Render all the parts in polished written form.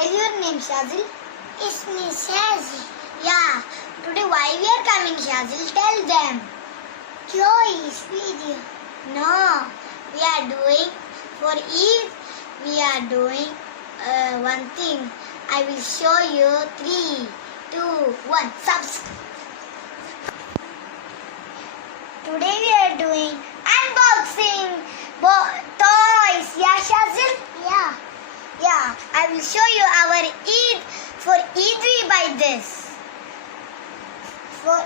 Tell your name, Shazil. It's me, Shazil. Yeah. Today why we are coming, Shazil? Tell them. Choice video. No. We are doing for Eid. We are doing one thing. I will show you 3, 2, 1. Subscribe. Today we are doing unboxing toys. Yeah, Shazil? Yeah. Yeah, I will show you our Eid. For Eid we buy this. For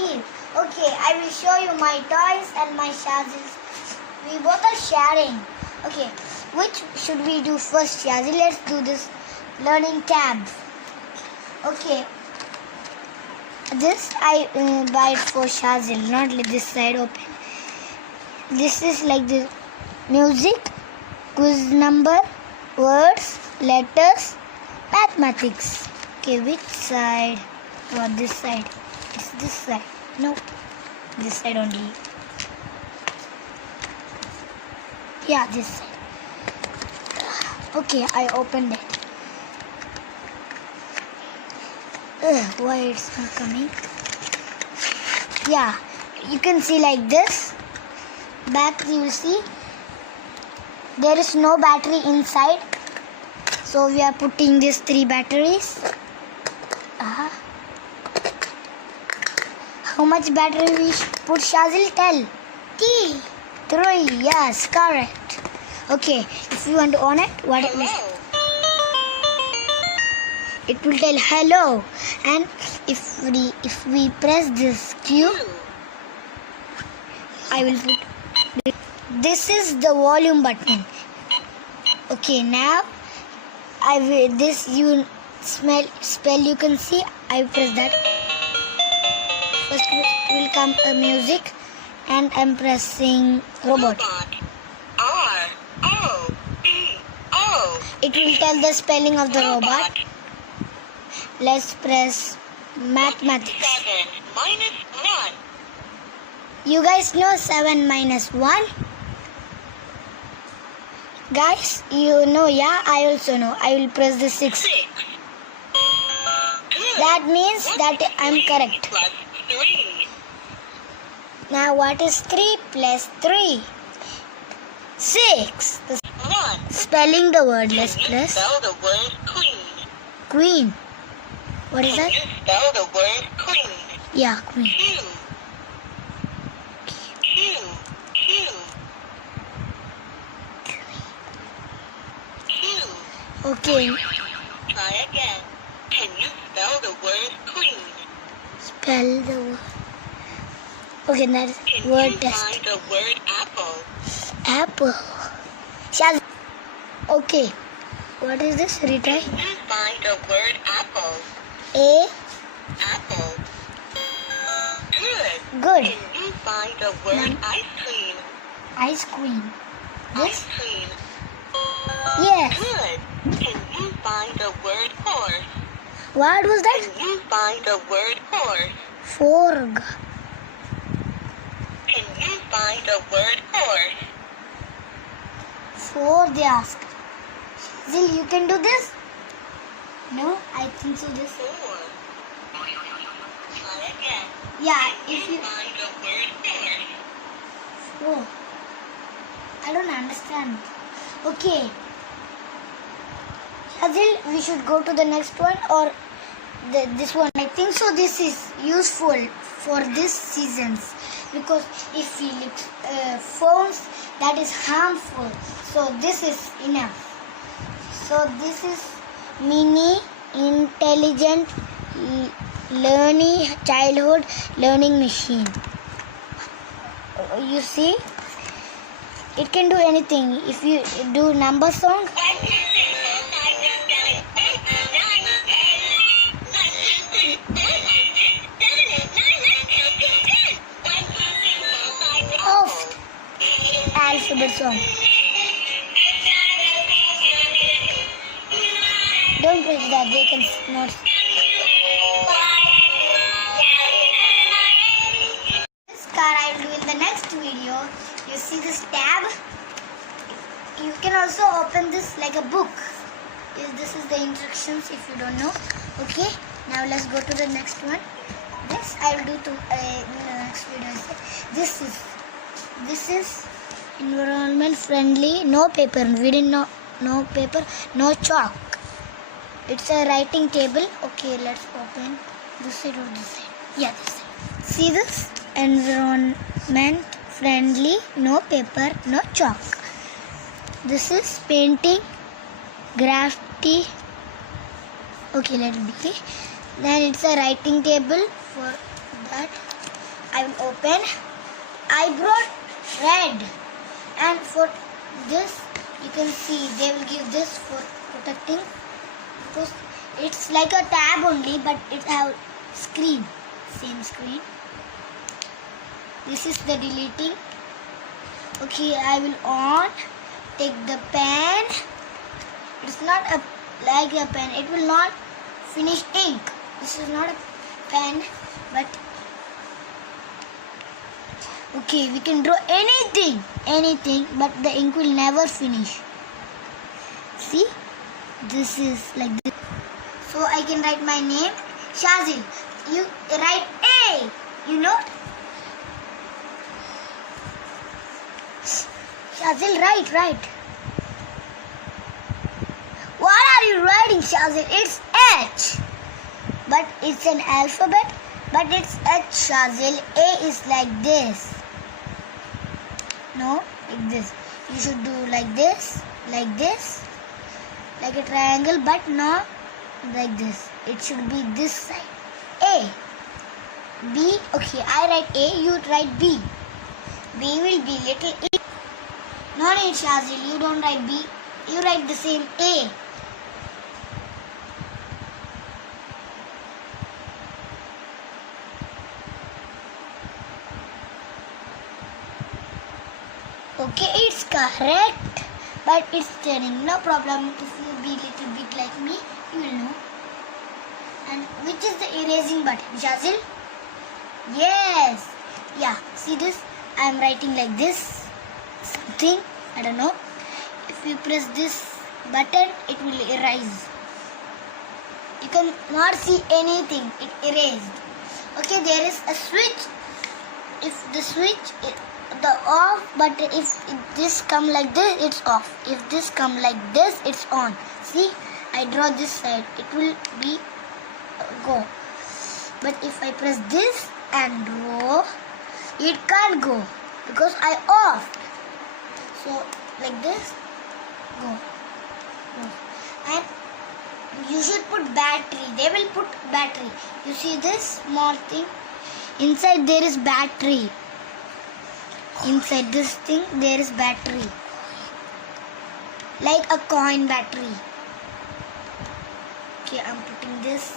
Eid. Okay, I will show you my toys and my Shazils. We both are sharing. Okay, which should we do first, Shazil? Let's do this learning tab. Okay. This I buy it for Shazil, not let this side open. This is like the music, quiz number, words, letters, mathematics. Okay, which side? Or this side? It's this side. No, this side only. Yeah, this side. Okay, I opened it. Why it's not coming? Yeah, you can see like this. Back you will see there is no battery inside, so we are putting these 3 batteries. How much battery we put, Shazil? Tell. 3. Yes, correct. Okay, if you want to on it, what it will? It will tell hello, and if we press this Q, I will put. This is the volume button. Okay, now I will this you spell you can see. I press that. First will come a music, and I'm pressing robot. R-O-B-O. It will tell the spelling of the robot. Let's press mathematics. 7 minus 1. You guys know 7 minus 1? Guys, you know, yeah, I also know. I will press the 6. 6. That means that I'm correct. Plus 3. Now what is 3 plus 3? 6. 1. Spelling the word. Let's Can you press. spell the word queen? Queen. What is Can that? you spell the word queen? Yeah, queen. Q. Q. Q. Q. Okay. Try again. Can you spell the word queen? Spell the word. Okay, that's Can word you test. find the word apple? Apple. Shaz. Okay. What is this? Retry. Can you find the word apple? A. Apple. Good. Good. Can you find the word ice cream? Ice cream. Ice This? cream. Yes. Good. Can you find the word horse? What was that? Can you find the word horse? Fork. Can you find the word horse? 4 they asked. Shazil, you can do this? No, I think so. This. 4. Try again. Yeah, Can if you you. find the word horse? Oh, I don't understand. Okay. Shazil, we should go to the next one or this one. I think so. This is useful for this seasons because if we look phones, that is harmful. So this is enough. So this is mini intelligent learning childhood learning machine. You see, it can do anything. If you do number song, off alphabet song. Don't press that, they can not. This car I will do in the next video. You see this tab? You can also open this like a book. This is the instructions if you don't know. Okay, now let's go to the next one. This I will do to in the next video. This is environment friendly. No paper. We didn't know. No paper. No chalk. It's a writing table. Okay, let's open this side or this side. Yeah, this side. See this? Environment friendly. No paper. No chalk. This is painting. Graffiti. Okay, let it be. Then it's a writing table. For that I will open. I brought red, and for this you can see they will give this for protecting, because it's like a tab only, but it have screen, same screen. This is the deleting. Okay, I will on. Take the pen. It's not a like a pen. It will not finish ink. This is not a pen, but okay, we can draw anything, but the ink will never finish. See, this is like this. So I can write my name, Shazil. You write A. You know, Shazil, write. What are you writing, Shazil? It's H. But it's an alphabet, but it's H, Shazil. A is like this. No, like this. You should do like this, like a triangle, but not like this. It should be this side. A. B. Okay, I write A, you write B. B will be little E. No need, Shazil. You don't write B. You write the same A. Okay, it's correct, but it's turning. No problem. If you be little bit like me, you will know. And which is the erasing button, Shazil? Yes. Yeah. See this? I am writing like this. Something. I don't know. If you press this button, it will erase. You can not see anything. It erased. Okay, there is a switch. If the switch, the off, but if this come like this, it's off. If this come like this, it's on. See, I draw this side, it will be go. But if I press this and draw, it can't go because I off. So like this, go. And you should put battery. They will put battery. You see this small thing? Inside there is battery. Inside this thing there is battery, like a coin battery. Okay, I'm putting this.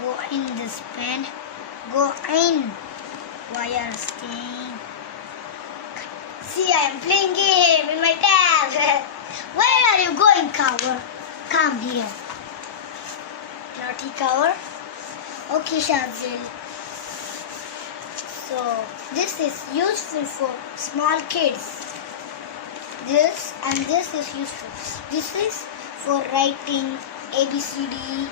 Go in this pen. Go in. Why are staying? See, I am playing game in my tab. Where are you going, cower? Come here. Naughty cower. Okay, Shazil. So this is useful for small kids. This and this is useful. This is for writing ABCD.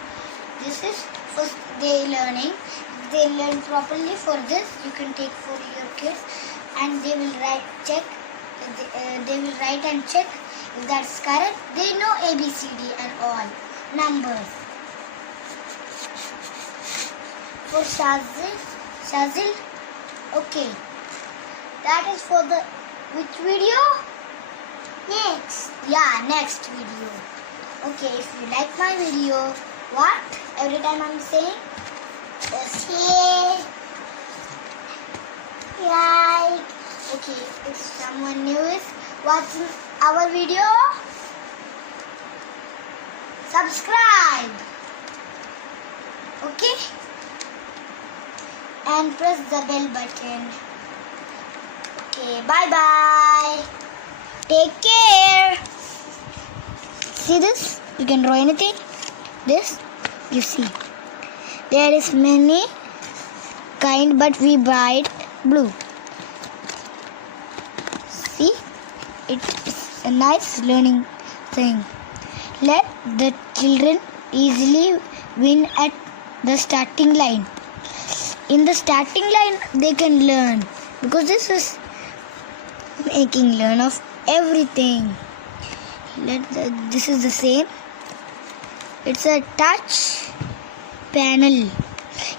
This is for they learning. If they learn properly for this, you can take for your kids, and they will check. They will write and check if that's correct. They know ABCD and all numbers. For Shazil. Okay, that is for the which video? Next. Yeah, next video. Okay, if you like my video, what? Every time I'm saying, share, like. Okay, if someone new is watching our video, subscribe. Okay? And press the bell button. Okay, bye bye. Take care. See this? You can draw anything. This, you see. There is many kind, but we buy it blue. See? It's a nice learning thing. Let the children easily win at the starting line. In the starting line, they can learn because this is making learn of everything. This is the same. It's a touch panel.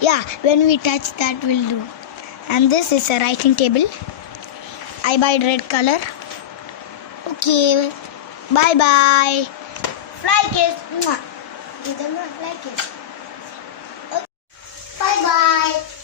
Yeah, when we touch that will do. And this is a writing table. I buy red color. Okay. Bye bye. Fly kiss. Mwah. Give them a fly kiss. Okay. Bye bye.